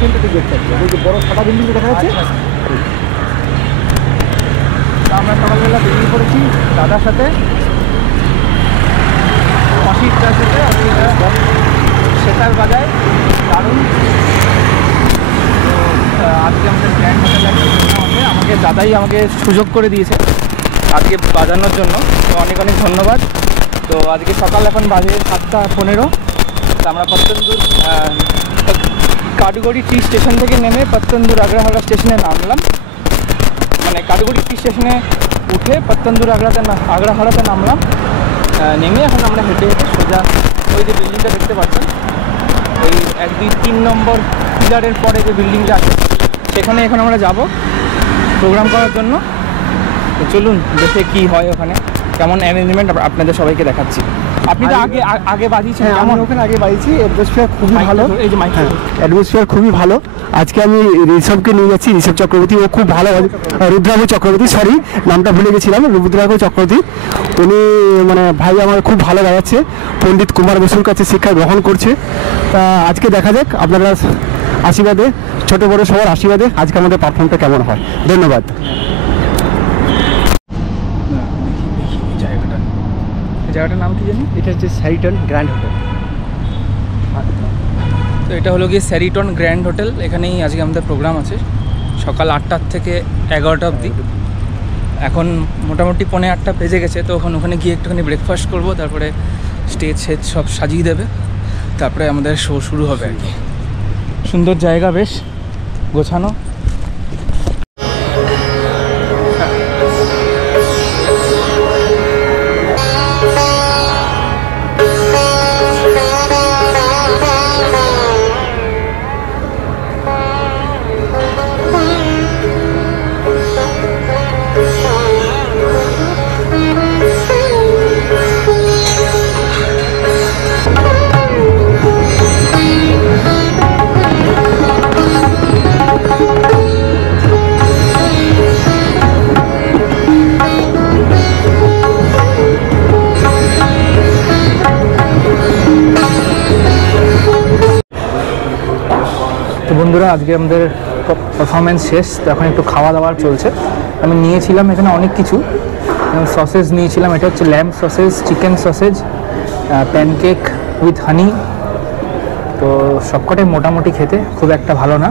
সেন্টারটি দেখতে পাচ্ছি, ওই যে বড় সাদা বিল্ডিং দেখা যাচ্ছে। আমরা সকালবেলা বেরিয়ে পড়েছি দাদার সাথে, অসিতদার সাথে। অসিতদা সেতার বাজায়, দারুণ। তো আজকে আমাদের গ্র্যান্ড হোটেল একটা প্রোগ্রাম আছে, দাদাই আমাকে সুযোগ করে দিয়েছে আজকে বাজানোর জন্য, তো অনেক অনেক ধন্যবাদ। তো আজকে সকাল এখন বাজে 7:15। তো আমরা পত্তনদুর কাটুগড়ি টি স্টেশন থেকে নেমে পত্তনদুর আগ্রাহারা স্টেশনে নামলাম। মানে কাটুগড়ি টি স্টেশনে উঠে পত্তনদুর আগ্রাহারাতে নামলাম। নেমে এখন আমরা হেঁটে হেঁটে সোজা ওই যে বিল্ডিংটা দেখতে পাচ্ছেন, ওই 1, 2, 3 নম্বর পিলারের পরে যে বিল্ডিংটা আছে সেখানে এখন আমরা যাব প্রোগ্রাম করার জন্য। তো চলুন দেখে কি হয় ওখানে, কেমন অ্যারেঞ্জমেন্ট আপনাদের সবাইকে দেখাচ্ছি। আপনি তো আগে বাজিয়েছেন, আমি ওখানে আগে বাজিয়েছি। অ্যাটমসফিয়ার খুবই ভালো, এই যে মাইক, অ্যাটমসফিয়ার খুবই ভালো। আজকে আমি ঋষভকে নিয়ে যাচ্ছি, ঋষভ চক্রবর্তী, ও খুব ভালো, রুদ্রাভ চক্রবর্তী, সরি নামটা ভুলে গেছিলাম, রুদ্রাভ চক্রবর্তী। উনি মানে ভাই আমার খুব ভালো বাজাচ্ছে, পণ্ডিত কুমার বসুর কাছে শিক্ষা গ্রহণ করছে। তা আজকে দেখা যাক আপনারা আশীর্বাদে, ছোটো বড়ো সবার আশীর্বাদে আজকে আমাদের পারফর্মটা কেমন হয়। ধন্যবাদ। জায়গাটার নাম কি জানি? এটা হচ্ছে স্যারিটন গ্র্যান্ড হোটেল। তো এটা হলো গিয়ে স্যারিটন গ্র্যান্ড হোটেল। এখানেই আজকে আমাদের প্রোগ্রাম আছে সকাল 8টা থেকে 11টা অবধি। এখন মোটামুটি 7:45 বেজে গেছে। তো ওখানে গিয়ে একটুখানি ব্রেকফাস্ট করবো, তারপরে স্টেজ সেজ সব সাজিয়ে দেবে, তারপরে আমাদের শো শুরু হবে আর কি। সুন্দর জায়গা, বেশ গোছানো। বন্ধুরা আজকে আমাদের পারফরমেন্স শেষ। তো এখন একটু খাওয়া দাওয়ার চলছে। আমি নিয়েছিলাম এখানে অনেক কিছু, সসেজ নিয়েছিলাম, এটা হচ্ছে lamb sausage, chicken sausage, pancake with হানি। তো সবকটাই মোটামুটি খেতে খুব একটা ভালো না।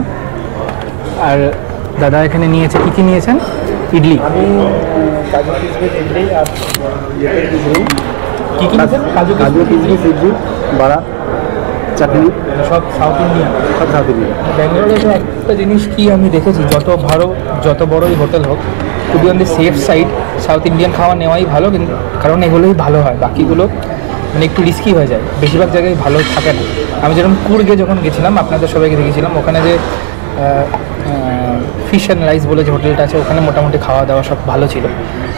আর দাদা এখানে নিয়েছে, কী কী নিয়েছেন? ইডলি, আমি কাজু কিশমিশ ইডলি আর কী কী নিয়েছেন? কাজু কিশমিশ ইডলি, বড়া, চাটনি, সব সাউথ ইন্ডিয়ান। সব সাউথ ইন্ডিয়ান। ব্যাঙ্গালোরে তো একটা জিনিস কি আমি দেখেছি, যত বড়ই হোটেল হোক, to be on the safe side South Indian খাওয়া নেওয়াই ভালো। কিন্তু কারণ এগুলোই ভালো হয়, বাকিগুলো মানে একটু রিস্কি হয়ে যায়, বেশিরভাগ জায়গায় ভালো থাকে না। আমি যেরকম কুর্গে যখন গেছিলাম, আপনাদের সবাইকে দেখেছিলাম, ওখানে যে ফিশ অ্যান্ড রাইস বলে যে হোটেলটা আছে, ওখানে মোটামুটি খাওয়া দাওয়া সব ভালো ছিল।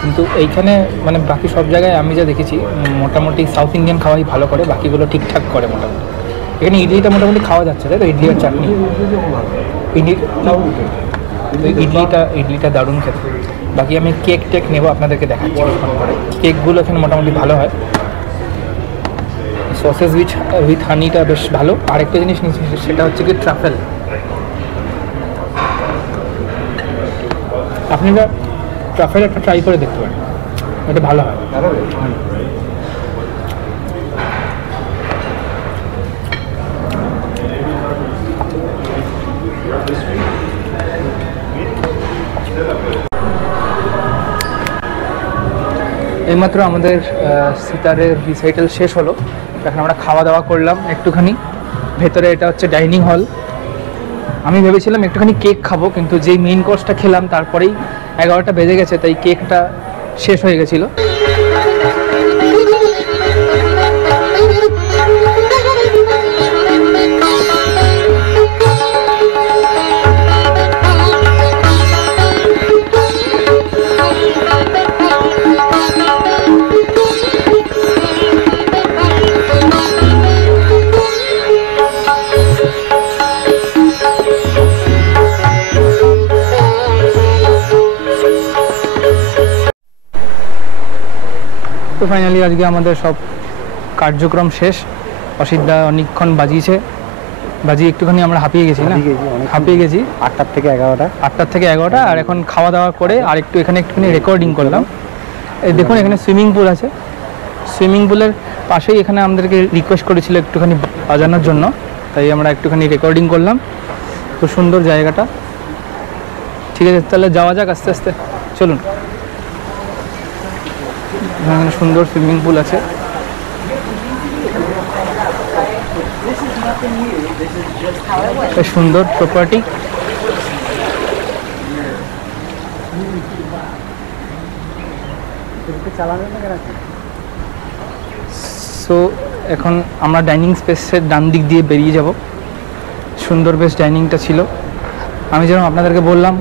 কিন্তু এইখানে মানে বাকি সব জায়গায় আমি যা দেখেছি, মোটামুটি সাউথ ইন্ডিয়ান খাওয়াই ভালো করে, বাকিগুলো ঠিকঠাক করে মোটামুটি। এখানে ইডলিটা মোটামুটি খাওয়া যাচ্ছে, তাই তো? ইডলি আর চাটনি, ইডলিটা দারুণ খেতে। বাকি আমি কেক নেবো, আপনাদেরকে দেখাচ্ছি পরে। কেকগুলো এখানে মোটামুটি ভালো হয়। সসেজ উইথ হানিটা বেশ ভালো। আরেকটা জিনিস নিচ্ছি, সেটা হচ্ছে কি ট্রাফেল। আপনারা ট্রাফেল একটা ট্রাই করে দেখতে পারেন, এটা ভালো হয়। এইমাত্র আমাদের সিতারের রিসাইটাল শেষ হলো। এখন আমরা খাওয়া দাওয়া করলাম একটুখানি ভেতরে। এটা হচ্ছে ডাইনিং হল। আমি ভেবেছিলাম একটুখানি কেক খাবো, কিন্তু যেই মেইন কোর্সটা খেলাম তারপরেই 11টা বেজে গেছে, তাই কেকটা শেষ হয়ে গেছিলো। তো ফাইনালি আজকে আমাদের সব কার্যক্রম শেষ। অসিতদা অনেকক্ষণ বাজিয়েছে, বাজি একটুখানি আমরা হাঁপিয়ে গেছি না, হাঁপিয়ে গেছি। 8টা থেকে 11টা, 8টা থেকে 11টা। আর এখন খাওয়া দাওয়া করে আর একটু এখানে একটুখানি রেকর্ডিং করলাম। এই দেখুন এখানে সুইমিং পুল আছে, সুইমিং পুলের পাশেই এখানে আমাদেরকে রিকোয়েস্ট করেছিল একটুখানি বাজানোর জন্য, তাই আমরা একটুখানি রেকর্ডিং করলাম। খুব সুন্দর জায়গাটা। ঠিক আছে, তাহলে যাওয়া যাক আস্তে আস্তে, চলুন। এখানে সুন্দর সুইমিং পুল আছে। বেশ সুন্দর প্রপার্টি। সো এখন আমরা ডাইনিং স্পেসের ডান দিক দিয়ে বেরিয়ে যাব। সুন্দর বেশ ডাইনিংটা ছিল। আমি যেরকম আপনাদেরকে বললাম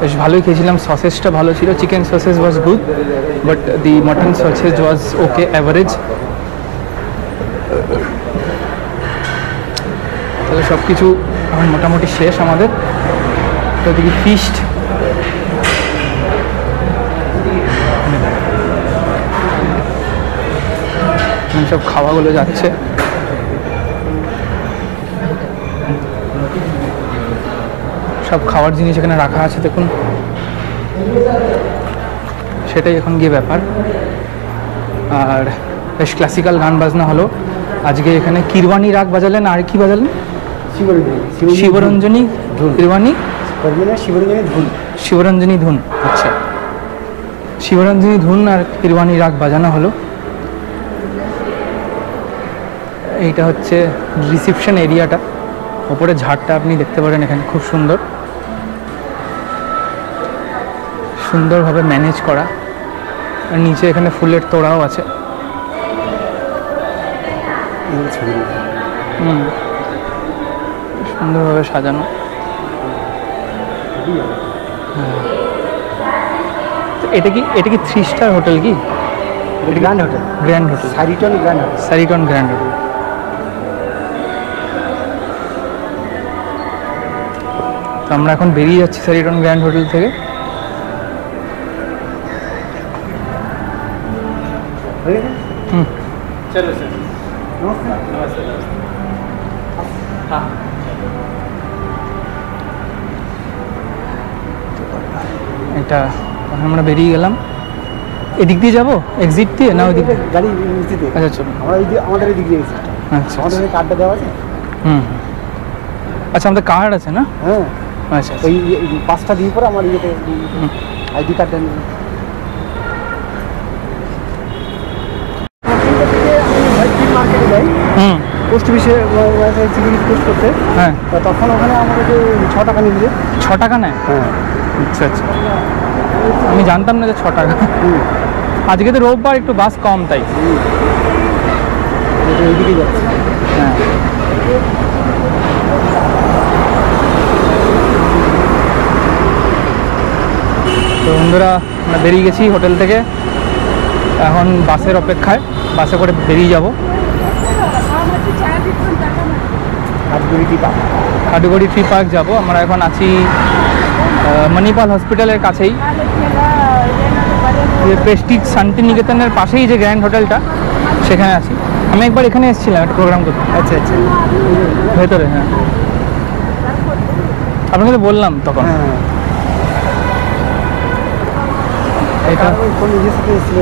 বেশ ভালোই খেয়েছিলাম, সসেসটা ভালো ছিল, chicken sausages was good but the mutton sausages was okay, average. তাহলে সব কিছু এখন মোটামুটি শেষ আমাদের। তো দেখি ফিস্ট, সব খাওয়াগুলো যাচ্ছে। সব খাওয়ার জিনিস এখানে রাখা আছে দেখুন, সেটাই এখন গিয়ে ব্যাপার। আর বেশ ক্লাসিক্যাল গান বাজনা হলো আজকে এখানে। কিরবানি রাগ বাজালেন, আর কি বাজালেন? শিবরঞ্জনী কিরবানি, শিবরঞ্জনী ধুন। আচ্ছা, শিবরঞ্জনী ধুন আর কিরবানি রাগ বাজানো হলো। এইটা হচ্ছে রিসেপশন এরিয়াটা, ওপরে ঝাড়টা আপনি দেখতে পারেন এখানে, খুব সুন্দর, সুন্দরভাবে ম্যানেজ করা। আর নিচে এখানে ফুলের তোড়াও আছে। সুন্দরভাবে সাজানো। এটা কি 3 স্টার হোটেল? কি grand hotel, grand hotel, Sheraton grand hotel, Sheraton grand hotel. তো আমরা এখন বেরিয়ে যাচ্ছি সারিটন গ্র্যান্ড হোটেল থেকে। চলো স্যার, নমস্কার। এটা আমরা বেরিয়ে গেলাম। এদিক দিয়ে যাবো, এক্সিট দিয়ে না ওই দিক দিয়ে? গাড়ি নিচেতে। আচ্ছা চলো, আমরা আমাদের এই দিক দিয়ে এক্সিট। আচ্ছা আমাদের কার্ডটা দেওয়া আছে। আচ্ছা, আমাদের কার্ড আছে না? হ্যাঁ, আচ্ছা, ওই 5টা দিয়ে পরে আমার ইয়েতে আইডি কার্ডটা নিয়ে মার্কেটে যাই, পোস্ট অফিসে সিকিউরিটি পোস্ট করতে। হ্যাঁ, তখন ওখানে আমাদেরকে 6 টাকা নিয়ে 6 টাকা নেয়? হ্যাঁ। আচ্ছা আচ্ছা, আমি জানতাম না যে 6 টাকা। আজকে তো রোববার, একটু বাস কম তাই। এইদিকে যাচ্ছে। হ্যাঁ, তো বন্ধুরা আমরা বেরিয়ে গেছি হোটেল থেকে, এখন বাসের অপেক্ষায়, বাসে করে বেরিয়ে যাব। কাঠগড়ি ট্রি পার্ক যাব। আমরা এখন আছি মণিপাল হসপিটালের কাছেই, যে প্রেস্টিজ শান্তিনিকেতনের পাশেই যে গ্র্যান্ড হোটেলটা, সেখানে আছি। আমি একবার এখানে এসেছিলাম একটা প্রোগ্রাম করতে। আচ্ছা আচ্ছা, ভেতরে। হ্যাঁ, আপনাকে তো বললাম তখন। হ্যাঁ, এটা কোন নিজের সাথে এসেছিল